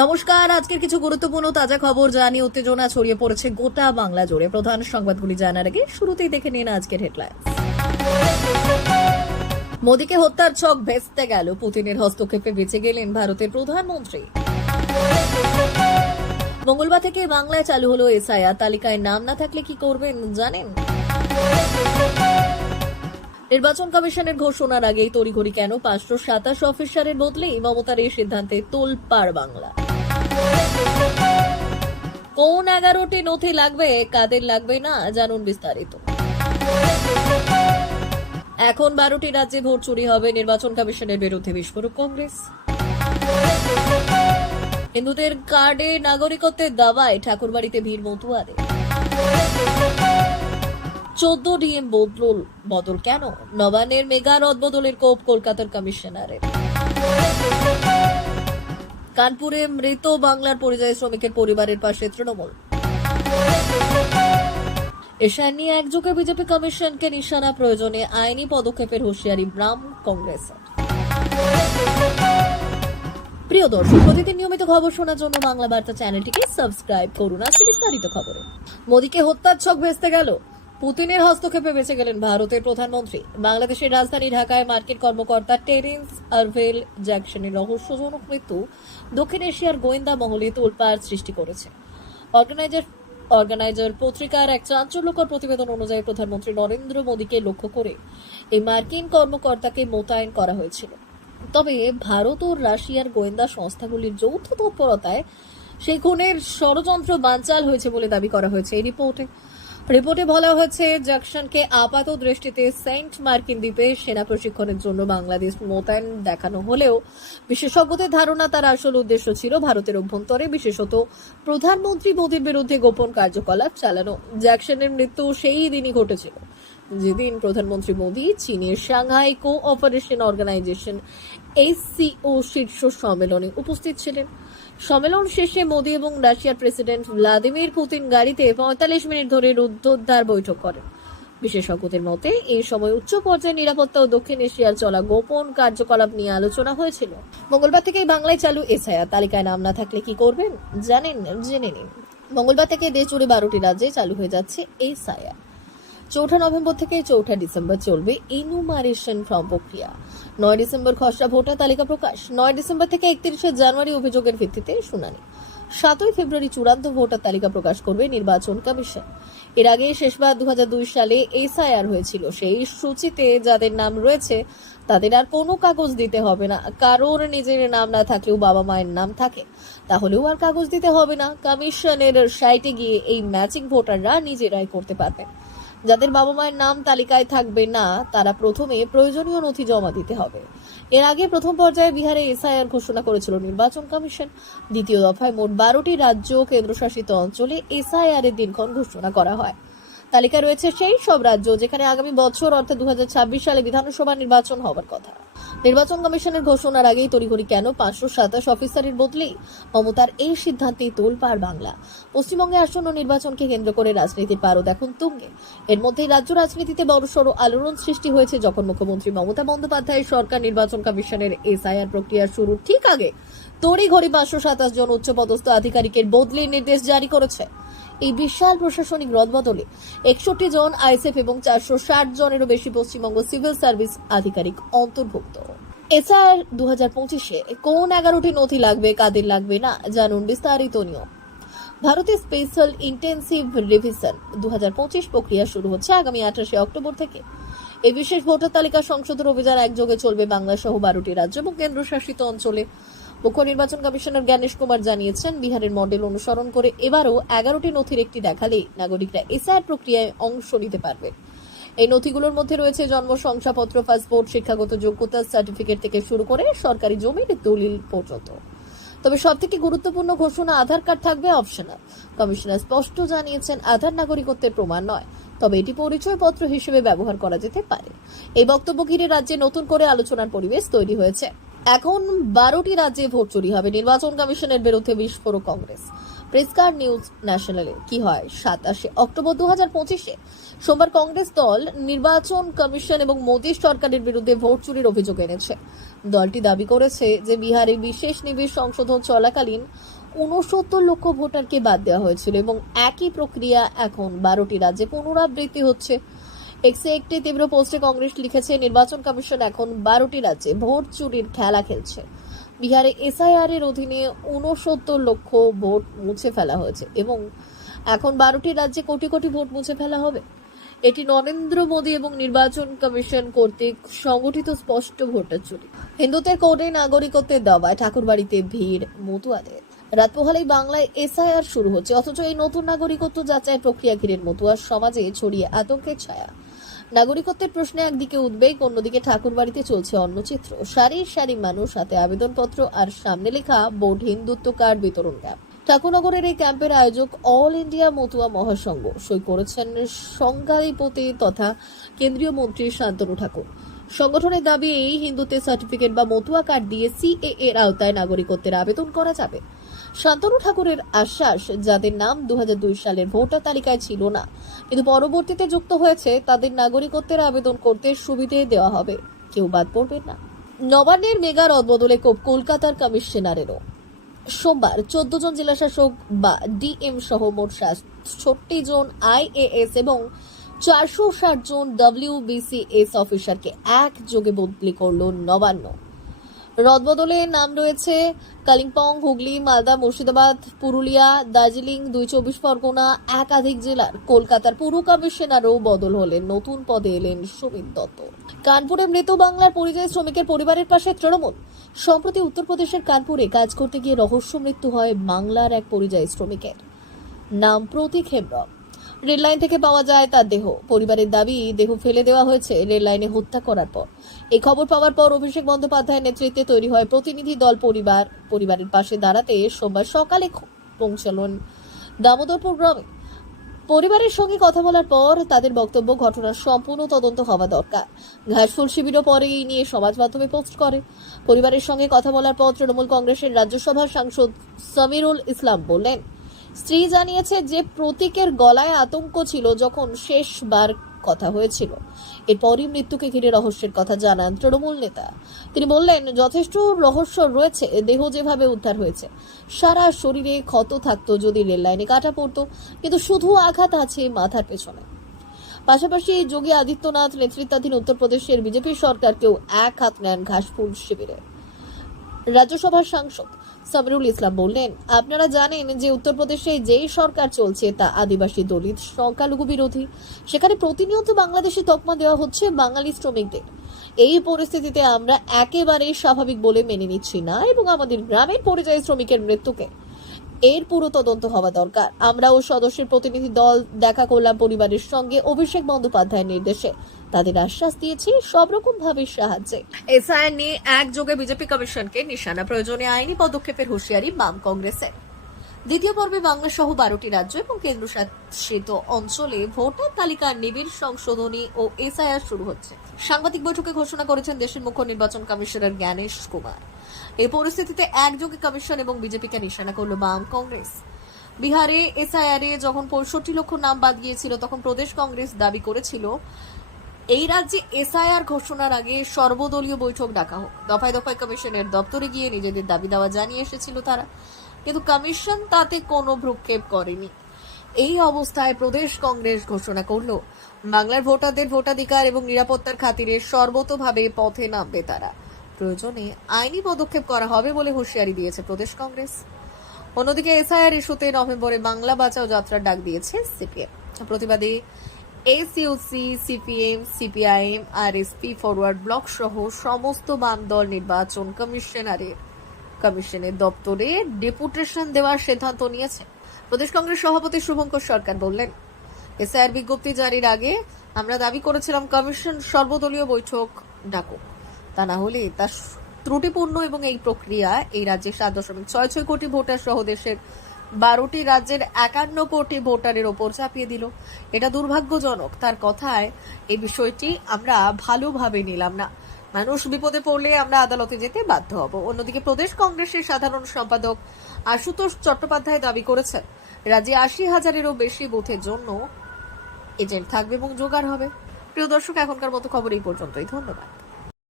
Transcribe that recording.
নমস্কার, আজকের কিছু গুরুত্বপূর্ণ তাজা খবর জানিয়ে উত্তেজনা ছড়িয়ে পড়েছে গোটা বাংলা জুড়ে। প্রধান সংবাদগুলি জানার আগে শুরুতেই দেখে নিন আজকের হেডলাইন মোদীকে হত্যার ছক ভেস্তে গেল, পুতিনের হস্তক্ষেপে বেঁচে গেলেন ভারতের প্রধানমন্ত্রী। মঙ্গলবার থেকে বাংলায় চালু হলো এসআইআর, তালিকায় নাম না থাকলে কি করবেন জানেন? নির্বাচন কমিশনের ঘোষণার আগেই তড়িঘড়ি কেন পাঁচশো সাতাশ অফিসারের বদলে মমতার এই সিদ্ধান্তে তোলপাড় বাংলা। কোন এগারোটি নথি লাগবে, কাদের লাগবে না, জানুন বিস্তারিত। এখন বারোটি রাজ্যে ভোট চুরি হবে, নির্বাচন কমিশনের বিরুদ্ধে বিস্ফোরক কংগ্রেস। হিন্দুদের কার্ডে নাগরিকত্বের দাবায় ঠাকুরবাড়িতে ভিড় মতুয়ারে। চোদ্দ ডিএম বদল বদল কেন? নবানের মেগা রদ বদলের কোপ কলকাতার কমিশনারের। কানপুরে মৃত বাংলার পরিযায়ী শ্রমিকের পরিবারের পাশে তৃণমূল। এশিয়া নিয়ে একযোগে বিজেপি কমিশনকে নিশানা প্রয়োজনে আইনি পদক্ষেপের হুঁশিয়ারি ব্রাম কংগ্রেসের। প্রিয় দর্শক, প্রতিদিন নিয়মিত খবর শোনার জন্য বাংলা বার্তা চ্যানেলটিকে সাবস্ক্রাইব করুন। আসছে বিস্তারিত খবরে। মোদীকে হত্যার ছক ভেস্তে গেল। পুতিনের হস্তক্ষেপে বেঁচে গেলেন ভারতের প্রধানমন্ত্রী। বাংলাদেশের রাজধানী ঢাকায় মার্কিন কর্মকর্তা টেরেন্স আরভেল জ্যাকসনের রহস্যজনক মৃত্যু দক্ষিণ এশিয়ার গোয়েন্দা মহলে তোলপাড় সৃষ্টি করেছে। অর্গানাইজার অর্গানাইজার পত্রিকার এক চাঞ্চল্যকর প্রতিবেদন অনুযায়ী প্রধানমন্ত্রী নরেন্দ্র মোদীকে লক্ষ্য করে এই মার্কিন কর্মকর্তাকে মোতায়েন করা হয়েছিল। তবে ভারত ও রাশিয়ার গোয়েন্দা সংস্থাগুলির যৌথ তৎপরতায় সেই খুনের ষড়যন্ত্র বানচাল হয়েছে বলে দাবি করা হয়েছে এই রিপোর্টে। রিপোর্টে বলা হয়েছে জ্যাকসনকে আপাত দৃষ্টিতে সেন্ট মার্কিন দ্বীপে সেনা প্রশিক্ষণের জন্য বাংলাদেশ মোতায়েন দেখানো হলেও বিশেষজ্ঞদের ধারণা তার আসল উদ্দেশ্য ছিল ভারতের অভ্যন্তরে বিশেষত প্রধানমন্ত্রী মোদীর বিরুদ্ধে গোপন কার্যকলাপ চালানো। জ্যাকসনের মৃত্যু সেই দিনই ঘটেছিল। যেদিন প্রধানমন্ত্রী মোদী চীনের Shanghai cooperation organisation SCO শীর্ষ সম্মেলনে উপস্থিত ছিলেন। সম্মেলন শেষে মোদী এবং রাশিয়ার প্রেসিডেন্ট ভ্লাদিমির পুতিন গাড়িতে পঁয়তাল্লিশ মিনিট ধরে রুদ্ধোদ্ধার বৈঠক করেন। বিশেষজ্ঞদের মতে এই সময় উচ্চ পর্যায়ে নিরাপত্তা ও দক্ষিণ এশিয়ার চলা গোপন কার্যকলাপ নিয়ে আলোচনা হয়েছিল। মঙ্গলবার থেকেই বাংলায় চালু এসআইআর। তালিকায় নাম না থাকলে কি করবেন? জানেন, জেনে নিন। মঙ্গলবার থেকে দেশ জুড়ে বারোটি রাজ্যে চালু হয়ে যাচ্ছে এসআইআর। চৌঠা নভেম্বর থেকে চৌঠা ডিসেম্বর চলবে ইনুমারেশন ফর্ম প্রক্রিয়া। নয় ডিসেম্বর খসড়া ভোটার তালিকা প্রকাশ। নয় ডিসেম্বর থেকে একত্রিশে জানুয়ারি অভিযোগের ভিত্তিতে শুনানি। সাতই ফেব্রুয়ারি চূড়ান্ত ভোটার তালিকা প্রকাশ করবে নির্বাচন কমিশন। এর আগে শেষবার দুহাজার দুই সালে এসআইআর হয়েছিল। সেই সূচিতে যাদের নাম রয়েছে, তাদের আর কোনো কাগজ দিতে হবে না। কারোর নিজের নাম না থাকলেও বাবা মায়ের নাম থাকে। তাহলেও আর কাগজ দিতে হবে না। কমিশনের সাইটে গিয়ে এই ম্যাচিং ভোটাররা নিজেরাই করতে পারবেন। যাদের বাবা মায়ের নাম তালিকায় থাকবে না, তারা প্রথমে প্রয়োজনীয় নথি জমা দিতে হবে। এর আগে প্রথম পর্যায়ে বিহারে এসআইআর ঘোষণা করেছিল নির্বাচন কমিশন। দ্বিতীয় দফায় মোট বারোটি রাজ্য ও কেন্দ্রশাসিত অঞ্চলে এসআইআর এর দিনক্ষণ ঘোষণা করা হয়। তালিকায় রয়েছে সেই সব রাজ্য যেখানে আগামী বছর, অর্থাৎ দুই হাজার ছাব্বিশ সালে বিধানসভা নির্বাচন হবার কথা। নির্বাচন কমিশনের ঘোষণার আগেই তড়িঘড়ি কেন পাঁচশো সাতাশ অফিসারের বদলেই মমতার এই সিদ্ধান্তে তোলপাড় বাংলা। পশ্চিমবঙ্গে আসন্ন নির্বাচনকে কেন্দ্র করে রাজনীতির পারদ দেখুন তুঙ্গে। এর মধ্যেই রাজ্য রাজনীতিতে বড়সড় আলোড়ন সৃষ্টি হয়েছে যখন মুখ্যমন্ত্রী মমতা বন্দ্যোপাধ্যায় সরকার নির্বাচন কমিশনের এসআইআর প্রক্রিয়া শুরুর ঠিক আগে তড়িঘড়ি পাঁচশো সাতাশ জন উচ্চপদস্থ আধিকারিকের বদলির নির্দেশ জারি করেছে। এই বিশাল প্রশাসনিক রদবদলে একষট্টি জন আইএসএফ এবং চারশো ষাট জনেরও বেশি পশ্চিমবঙ্গ সিভিল সার্ভিস আধিকারিক অন্তর্ভুক্ত। এছাড়া দু হাজার পঁচিশে কোন এগারোটি নথি লাগবে, কাদের লাগবে না, জানুন বিস্তারিত নিয়ম। ভারতের স্পেশাল ইন্টেন্সিভ রিভিশন দুহাজার পঁচিশ প্রক্রিয়া শুরু হচ্ছে আগামী আঠাশে অক্টোবর থেকে। এই বিশেষ ভোটার তালিকা সংশোধন অভিযান একযোগে চলবে বাংলা সহ বারোটি রাজ্য এবং কেন্দ্রশাসিত অঞ্চলে। মুখ্য নির্বাচন কমিশনার জ্ঞানেশ কুমার জানিয়েছেন, বিহারের মডেল অনুসরণ করে এবারও এগারোটি নথির একটি দেখালেই নাগরিকরা এসআর প্রক্রিয়ায় অংশ নিতে পারবে। এই নথিগুলোর মধ্যে রয়েছে জন্ম, শংসাপত্র, পাসপোর্ট, শিক্ষাগত যোগ্যতা, সার্টিফিকেট থেকে শুরু করে সরকারি জমির দলিল পর্যন্ত। তবে সব থেকে গুরুত্বপূর্ণ ঘোষণা আধার কার্ড থাকবে অপশনাল। কমিশনার স্পষ্ট জানিয়েছেন, আধার নাগরিকত্বের প্রমাণ নয়, তবে এটি পরিচয়পত্র হিসেবে ব্যবহার করা যেতে পারে। এই বক্তব্য ঘিরে রাজ্যে নতুন করে আলোচনার পরিবেশ তৈরি হয়েছে। এখন বারোটি রাজ্যে ভোট চুরি হবে। নির্বাচন কমিশনের বিরুদ্ধে বিস্ফোরক কংগ্রেস। প্রেসকার নিউজ ন্যাশনালে কি হয়? সাতাশে অক্টোবর দু হাজার পঁচিশে সোমবার কংগ্রেস দল নির্বাচন কমিশন এবং মোদী সরকারের বিরুদ্ধে ভোট চুরির অভিযোগ এনেছে। দলটি দাবি করেছে যে বিহারে বিশেষ নিবিড় সংশোধন চলাকালীন উনসত্তর লক্ষ ভোটারকে বাদ দেওয়া হয়েছিল এবং একই প্রক্রিয়া এখন বারোটি রাজ্যে পুনরাবৃত্তি হচ্ছে। এক্সে একটি তীব্র পোস্টে কংগ্রেস লিখেছে, নির্বাচন কমিশন এখন বারোটি রাজ্যে ভোট চুরির খেলা খেলছে। বিহারে এসআইআর এর অধীনে উনসত্তর লক্ষ ভোট মুছে ফেলা হয়েছে এবং এখন বারোটি রাজ্যে কোটি কোটি ভোট মুছে ফেলা হবে। এটি নরেন্দ্র মোদী এবং নির্বাচন কমিশন কর্তৃক সংগঠিত স্পষ্ট ভোটার চুরি। হিন্দুদের কোর্টে নাগরিকত্বের দাবায় ঠাকুরবাড়িতে ভিড় মতুয়াদের। রাত পোহালেই বাংলায় এসআইআর শুরু হচ্ছে, অথচ এই নতুন নাগরিকত্ব যাচাই প্রক্রিয়া ঘিরে মতুয়ার সমাজে ছড়িয়ে আতঙ্কের ছায়া। নাগরিকত্বের প্রশ্নে একদিকে উদ্বেগ, অন্যদিকে ঠাকুরবাড়িতে চলছে অন্য চিত্র। সারি সারি মানুষ হাতে আবেদনপত্র আর সামনে লেখা বোর্ড হিন্দুত্ব কার্ড বিতরণ ক্যাম্প। ঠাকুরনগরের এই ক্যাম্পের আয়োজক অল ইন্ডিয়া মতুয়া মহাসংঘ। সই করেছেন সংখ্যাধিপতি তথা কেন্দ্রীয় মন্ত্রী শান্তনু ঠাকুর। সংগঠনের দাবি এই হিন্দুত্বের সার্টিফিকেট বা মতুয়া কার্ড দিয়ে সিএ এর আওতায় নাগরিকত্বের আবেদন করা যাবে। শান্তনু ঠাকুরের আশ্বাস যাদের নাম দু হাজার দুই সালের ভোটার তালিকায় ছিল না। কিন্তু পরবর্তীতে যুক্ত হয়েছে তাদের নাগরিকত্বের আবেদন করতে সুবিধে দেওয়া হবে। কেউ বাদ পড়বেন না। নবান্নের মেগা রদবদলে কোপ কলকাতার কমিশনারেরও। সোমবার চোদ্দ জন জেলাশাসক বা ডিএম সহ মোট সাতষট্টি জন আইএএস এবং চারশো ষাট জন ডব্লিউবিসিএস অফিসারকে একযোগে বদলি করল নবান্ন। রদবদলে নাম রয়েছে কালিম্পং, হুগলি, মালদা, মুর্শিদাবাদ, পুরুলিয়া, দার্জিলিং, দুই চব্বিশ পরগনা, একাধিক জেলার কলকাতার পুর কমিশনারও বদল হলেন। নতুন পদে এলেন সুমিত দত্ত। কানপুরে মৃত বাংলার পরিযায়ী শ্রমিকের পরিবারের পাশে তৃণমূল। সম্প্রতি উত্তরপ্রদেশের কানপুরে কাজ করতে গিয়ে রহস্য মৃত্যু হয় বাংলার এক পরিযায়ী শ্রমিকের। নাম প্রতীক হেমব্রম। রেললাইন থেকে পাওয়া যায় তার দেহ। পরিবারের দাবি, দেহ ফেলে দেওয়া হয়েছে রেললাইনে হত্যা করার পর। এই খবর পাওয়ার পর অভিষেক বন্দ্যোপাধ্যায়ের নেতৃত্বে তৈরি হয় প্রতিনিধি দল পরিবার। পরিবারের পাশে দাঁড়াতে সোমবার সকালে পৌঁছালেন দামোদরপুর গ্রামে। পরিবারের সঙ্গে কথা বলার পর তাদের বক্তব্য, ঘটনার সম্পূর্ণ তদন্ত হওয়া দরকার। ঘাসফুল শিবিরও পরে নিয়ে সমাজ মাধ্যমে পোস্ট করে। পরিবারের সঙ্গে কথা বলার পর তৃণমূল কংগ্রেসের রাজ্যসভার সাংসদ সামিরুল ইসলাম বললেন স্ত্রী জানিয়েছে যে প্রতীকের গলায় আতঙ্ক ছিল যখন শেষবার কথা হয়েছিল। এরপরই মৃত্যুকে ঘিরে রহস্যের কথা জানান তৃণমূল নেতা। তিনি বললেন, যথেষ্ট রহস্য রয়েছে, দেহ যেভাবে উদ্ধার হয়েছে। সারা শরীরে ক্ষত থাকতো যদি রেল লাইনে কাটা পড়তো, কিন্তু শুধু আঘাত আছে মাথার পেছনে। পাশাপাশি যোগী আদিত্যনাথ নেতৃত্বাধীন উত্তরপ্রদেশের বিজেপি সরকারকেও এক হাত নেন ঘাসফুল শিবিরে। রাজ্যসভার সাংসদ সামিরুল ইসলাম বললেন, আপনারা জানেন যে উত্তরপ্রদেশে যেই সরকার চলছে তা আদিবাসী দলিত সংখ্যালঘু বিরোধী। সেখানে প্রতিনিয়ত বাংলাদেশে তকমা দেওয়া হচ্ছে বাঙালি শ্রমিকদের। এই পরিস্থিতিতে আমরা একেবারেই স্বাভাবিক বলে মেনে নিচ্ছি না এবং আমাদের গ্রামের পরিযায়ী শ্রমিকের মৃত্যুকে। এর পুরো তদন্ত হওয়া দরকার। আমরা ও সদস্যের প্রতিনিধি দল দেখা করলাম পরিবারের সঙ্গে অভিষেক বন্দ্যোপাধ্যায়ের নির্দেশে। তাদের আশ্বাস দিয়েছি, সব রকম ভাবে সাহায্যে। এসআইআর নিয়ে একযোগে বিজেপি কমিশনকে নিশানা। প্রয়োজনে আইনি পদক্ষেপের হুঁশিয়ারি বাম কংগ্রেসের। দ্বিতীয় পর্বে বাংলা সহ বারোটি রাজ্য এবং কেন্দ্রশাসিত অঞ্চলে ভোটার তালিকার নিবিড় সংশোধনী ও এসআইআর শুরু হচ্ছে। সাংবাদিক বৈঠকে ঘোষণা করেছেন দেশের মুখ্য নির্বাচন কমিশনার জ্ঞানেশ কুমার। এই পরিস্থিতিতে একযোগে কমিশন এবং বিজেপিকে নিশানা করল বাম কংগ্রেস। বিহারে এসআইআর যখন পঁয়ষট্টি লক্ষ নাম বাদ গিয়েছিল, তখন প্রদেশ কংগ্রেস দাবি করেছিল, এই রাজ্যে এসআইআর ঘোষণার আগে সর্বদলীয় বৈঠক ডাকা হোক। দফায় দফায় কমিশনের দপ্তরে গিয়ে নিজেদের দাবি দাওয়া জানিয়ে এসেছিল তারা। কিন্তু কমিশন তাতে কোনো ভ্রুক্ষেপ করেনি। এই অবস্থায় প্রদেশ কংগ্রেস ঘোষণা করল, বাংলার ভোটারদের ভোটাধিকার এবং নিরাপত্তার খাতিরে সর্বতোভাবে পথে নামবে তারা। প্রয়োজনে আইনি পদক্ষেপ করা হবে বলে হুঁশিয়ারি দিয়েছে প্রদেশ কংগ্রেস। অন্যদিকে এসআইআর ইস্যুতে নভেম্বরে বাংলা বাঁচাও যাত্রার ডাক দিয়েছে সিপিএম। প্রতিবাদে SUC, CPM, CPIM, R SP Forward Bloc সহ সমস্ত বাম দল নির্বাচন কমিশনারের কমিশনের দপ্তরে ডেপুটেশন দেওয়ার সিদ্ধান্ত নিয়েছে। প্রদেশ কংগ্রেস সভাপতি শুভঙ্কর সরকার বললেন, এসআইআর বিজ্ঞপ্তি জারির আগে আমরা দাবি করেছিলাম কমিশন সর্বদলীয় বৈঠক ডাকুক। তা না হলে তা ত্রুটিপূর্ণ এবং এই প্রক্রিয়া এই রাজ্যে সাত দশমিক ছয় ছয় কোটি ভোটার সহ দেশের বারোটি রাজ্যের একান্ন কোটি ভোটারের ওপর চাপিয়ে দিল। এটা দুর্ভাগ্যজনক। তার কথায় এই বিষয়টি আমরা ভালোভাবে নিলাম না। মানুষ বিপদে পড়লে আমরা আদালতে যেতে বাধ্য হব। অন্যদিকে প্রদেশ কংগ্রেসের সাধারণ সম্পাদক আশুতোষ চট্টোপাধ্যায় দাবি করেছেন, রাজ্যে আশি হাজারেরও বেশি বুথের জন্য এজেন্ট থাকবে এবং জোগাড় হবে। প্রিয় দর্শক, এখনকার মতো খবর এই পর্যন্তই। ধন্যবাদ।